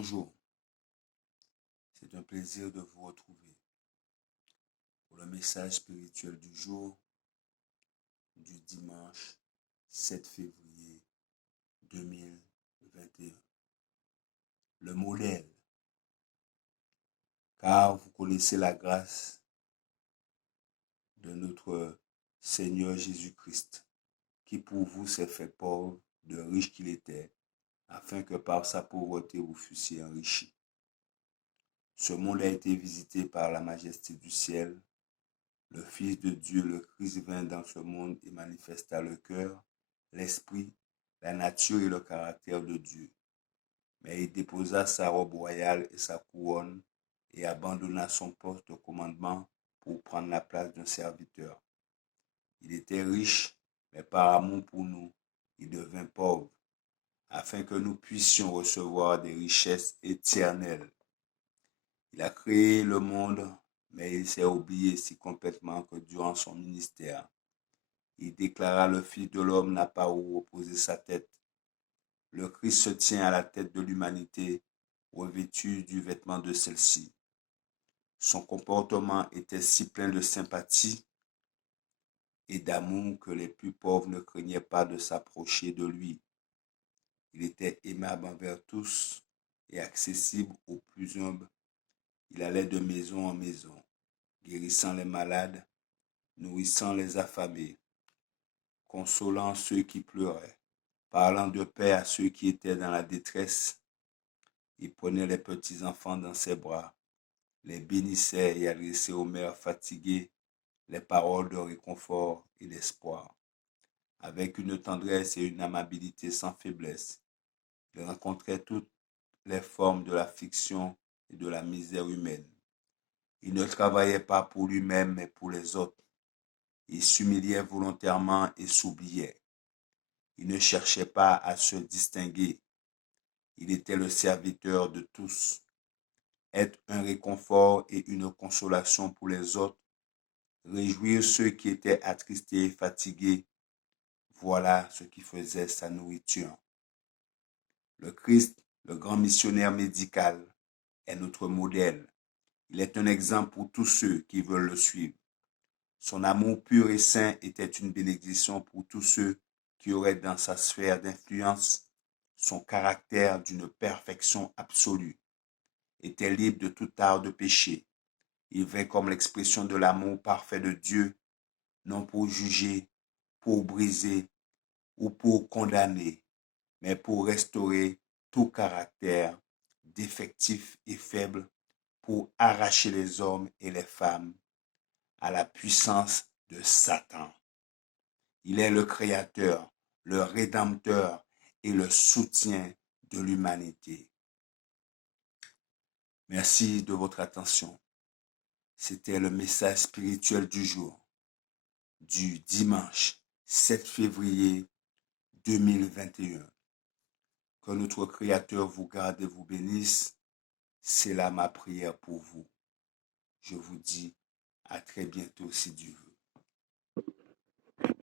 Bonjour, c'est un plaisir de vous retrouver pour le message spirituel du jour du dimanche 7 février 2021. Le modèle, car vous connaissez la grâce de notre Seigneur Jésus-Christ, qui pour vous s'est fait pauvre, de riche qu'il était, afin que par sa pauvreté vous fussiez enrichis. Ce monde a été visité par la majesté du ciel. Le Fils de Dieu, le Christ, vint dans ce monde et manifesta le cœur, l'esprit, la nature et le caractère de Dieu. Mais il déposa sa robe royale et sa couronne et abandonna son poste de commandement pour prendre la place d'un serviteur. Il était riche, mais par amour pour nous, il devint pauvre, afin que nous puissions recevoir des richesses éternelles. Il a créé le monde, mais il s'est oublié si complètement que durant son ministère, il déclara: le Fils de l'homme n'a pas où reposer sa tête. Le Christ se tient à la tête de l'humanité, revêtu du vêtement de celle-ci. Son comportement était si plein de sympathie et d'amour que les plus pauvres ne craignaient pas de s'approcher de lui. Il était aimable envers tous et accessible aux plus humbles. Il allait de maison en maison, guérissant les malades, nourrissant les affamés, consolant ceux qui pleuraient, parlant de paix à ceux qui étaient dans la détresse. Il prenait les petits enfants dans ses bras, les bénissait et adressait aux mères fatiguées les paroles de réconfort et d'espoir. Avec une tendresse et une amabilité sans faiblesse, il rencontrait toutes les formes de l'affliction et de la misère humaine. Il ne travaillait pas pour lui-même, mais pour les autres. Il s'humiliait volontairement et s'oubliait. Il ne cherchait pas à se distinguer. Il était le serviteur de tous. Être un réconfort et une consolation pour les autres, réjouir ceux qui étaient attristés et fatigués, voilà ce qui faisait sa nourriture. Le Christ, le grand missionnaire médical, est notre modèle. Il est un exemple pour tous ceux qui veulent le suivre. Son amour pur et saint était une bénédiction pour tous ceux qui auraient dans sa sphère d'influence. Son caractère d'une perfection absolue était libre de tout art de péché. Il vint comme l'expression de l'amour parfait de Dieu, non pour juger, pour briser ou pour condamner, mais pour restaurer tout caractère défectif et faible, pour arracher les hommes et les femmes à la puissance de Satan. Il est le Créateur, le Rédempteur et le soutien de l'humanité. Merci de votre attention. C'était le message spirituel du jour, du dimanche 7 février 2021. Que notre Créateur vous garde et vous bénisse. C'est là ma prière pour vous. Je vous dis à très bientôt si Dieu veut.